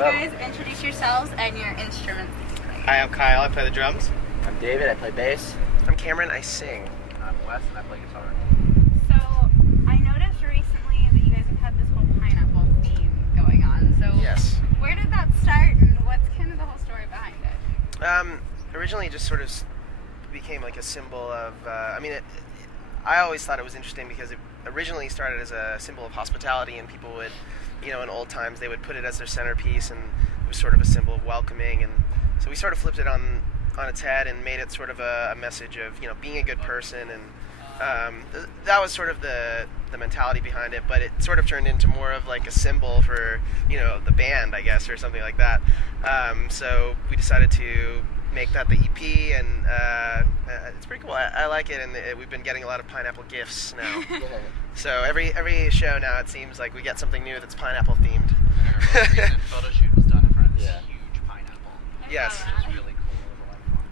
you guys introduce yourselves and your instruments? Hi, I'm Kyle. I play the drums. I'm David. I play bass. I'm Cameron. I sing. I'm Wes, and I play guitar. So, I noticed recently that you guys have had this whole pineapple theme going on. So, yes. Where did that start, and what's kind of the whole story behind it? Originally, it just sort of became like a symbol of. I always thought it was interesting because it originally started as a symbol of hospitality, and people would, in old times, they would put it as their centerpiece, and it was sort of a symbol of welcoming. And so we sort of flipped it on its head and made it sort of a message of being a good person, and that was sort of the mentality behind it. But it sort of turned into more of like a symbol for the band, I guess, or something like that. So we decided to make that the EP, and it's pretty cool. I like it, and we've been getting a lot of pineapple gifts now. So every show now, it seems like we get something new that's pineapple themed. Our most recent photo shoot was done in front of this huge pineapple. Yes. It was really cool. It was a lot of fun.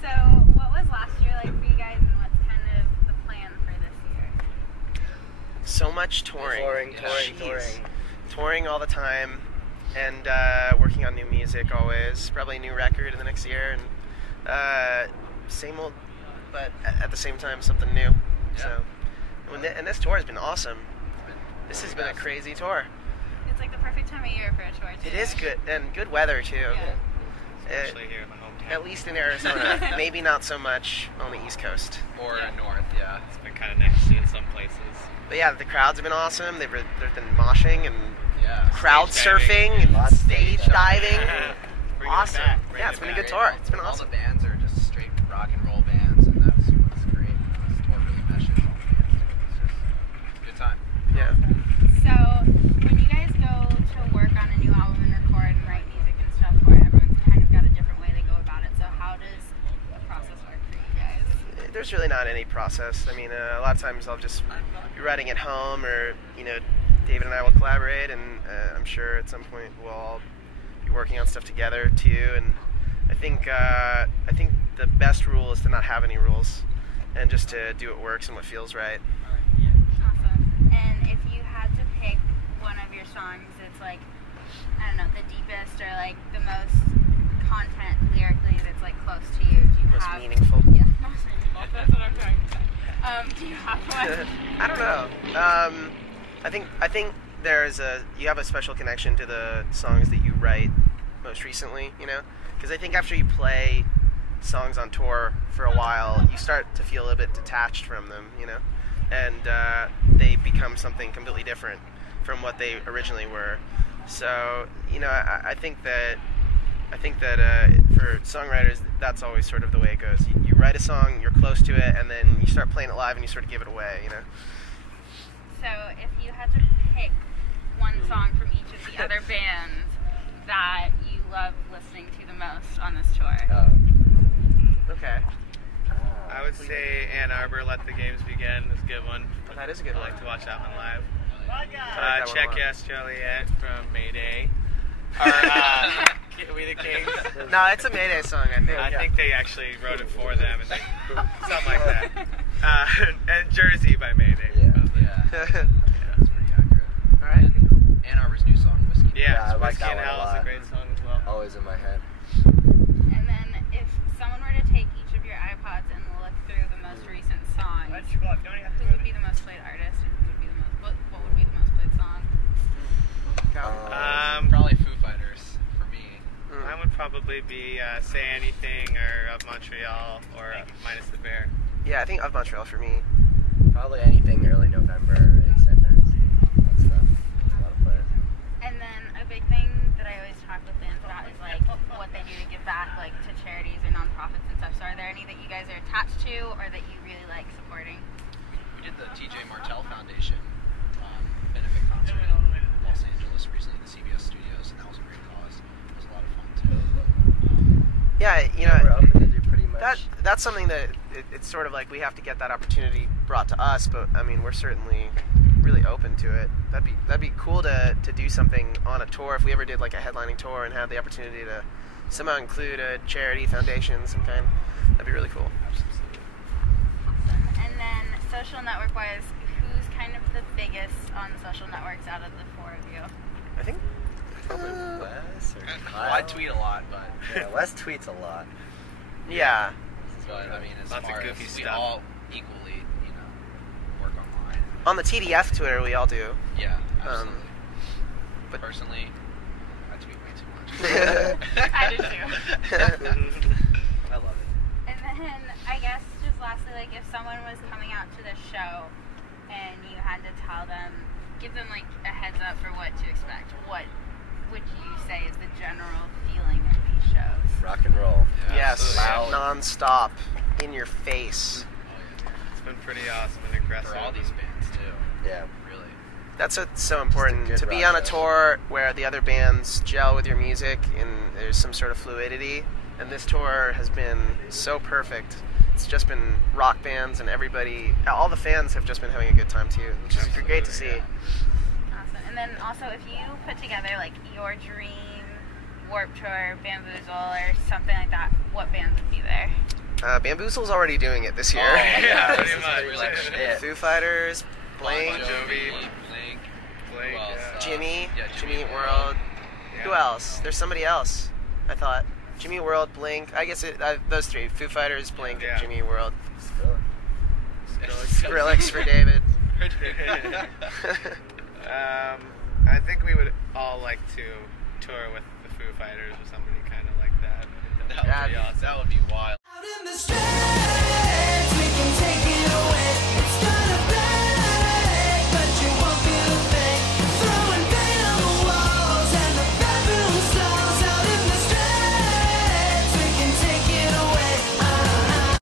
So, what was last year like for you guys, and what's kind of the plan for this year? So much touring. Touring all the time, and working on new music always. Probably a new record in the next year, and same old, but at the same time something new. Yeah. So, and this tour has been awesome. This has been a crazy tour. It's like the perfect time of year for a tour, too. It is good, and good weather too. Yeah. Especially here in my hometown. At least in Arizona. Maybe not so much on the East Coast. Or north, yeah. It's been kind of nice seeing some places. But yeah, the crowds have been awesome. There's been moshing and crowd Stage surfing diving. and stage diving. Bring it Awesome. back. Yeah, it's been a good tour. It's been All awesome. the bands are just straight rock and roll bands, and that's what's great. This tour really meshes all the bands. It's a good time. Yeah. So, when you guys go to work on a new album and record and write music and stuff for it, everyone's kind of got a different way they go about it. So, how does the process work for you guys? There's really not any process. I mean, a lot of times I'll just be writing at home, or David and I will collaborate, and I'm sure at some point we'll all be working on stuff together too. And I think the best rule is to not have any rules, and just to do what works and what feels right. Awesome. And if you had to pick one of your songs that's like, I don't know, the deepest or like the most content lyrically that's like close to you, do you Most have? meaningful. Yeah, most meaningful. That's what I'm trying to say. Do you have one? I don't know. I think you have a special connection to the songs that you write most recently, because I think after you play songs on tour for a while, you start to feel a little bit detached from them, and they become something completely different from what they originally were. So, I think that for songwriters, that's always sort of the way it goes. You write a song, you're close to it, and then you start playing it live, and you sort of give it away, So, if you had to pick one song from each of the other bands that you love listening to the most on this tour. Okay. I would say Ann Arbor, Let the Games Begin is a good one. That is a good I one. like to watch that one live. I like that one a Check lot. Yes Joliet from Mayday. We the Kings. No, it's a Mayday song, I think. I think they actually wrote it for them, and something like that. And Jersey by Mayday. Yeah, that's pretty accurate. All right. Ann Arbor's new song, Whiskey. Yeah, I like Whiskey that in one a Hell is lot. a great song as well. Always in my head. And then, if someone were to take each of your iPods and look through the most recent songs, who would be the most played artist, and who would be the most? What would be the most played song? Probably Foo Fighters for me. Mine would probably be Say Anything or Of Montreal or Minus the Bear. Yeah, I think Of Montreal for me. Probably anything early November, Ascenders, that stuff. A lot of players. And then a big thing that I always talk with bands about is like what they do to give back, like to charities or nonprofits and stuff. So are there any that you guys are attached to or that you really like supporting? We did the TJ Martell Foundation benefit concert in Los Angeles recently at the CBS Studios, and that was a great cause. It was a lot of fun too. Yeah, We're open to do pretty much. that's something that it's sort of like we have to get that opportunity brought to us, but I mean we're certainly really open to it. That'd be cool to do something on a tour if we ever did like a headlining tour and had the opportunity to somehow include a charity, foundation, some kind. That'd be really cool. Absolutely. Awesome. And then social network wise, who's kind of the biggest on social networks out of the four of you? I think Probably Wes or Kyle. Well, I tweet a lot, but Yeah, Wes tweets a lot. Yeah. but I mean, as Lots of far goofy as we stuff. all equally, work online. On the TDF Twitter, we all do. Yeah, absolutely. but- Personally, I tweet way too much. I do too. I love it. And then I guess just lastly, like if someone was coming out to the show and you had to tell them, give them like a heads up for what to expect, what would you say is the general feeling of these shows? Rock and roll. Yeah, Yes, absolutely. non-stop, in your face. It's been pretty awesome and aggressive. For all these bands too. Yeah. Really. That's what's so important, good to be rock on a show. tour where the other bands gel with your music and there's some sort of fluidity. And this tour has been so perfect. It's just been rock bands and everybody, all the fans have just been having a good time too, which is great to see. Awesome. And then also if you put together like your dream Warped Tour, Bamboozle, or something like that, what bands would be there? Bamboozle's already doing it this year. Oh, Yeah, This pretty is much. pretty much it. Foo Fighters, Blink, Bon Jovi. Blink. Blink, Who else? yeah. Jimmy, Yeah, Jimmy Eat World. Who Yeah. else? There's somebody else, I thought. Jimmy Eat World, Blink. I guess those three. Foo Fighters, Blink, Yeah. and Jimmy Eat World. Skrillex. Skrillex for David. I think we would all like to tour with the Foo Fighters or somebody kind of like that. That would be awesome. That would be wild.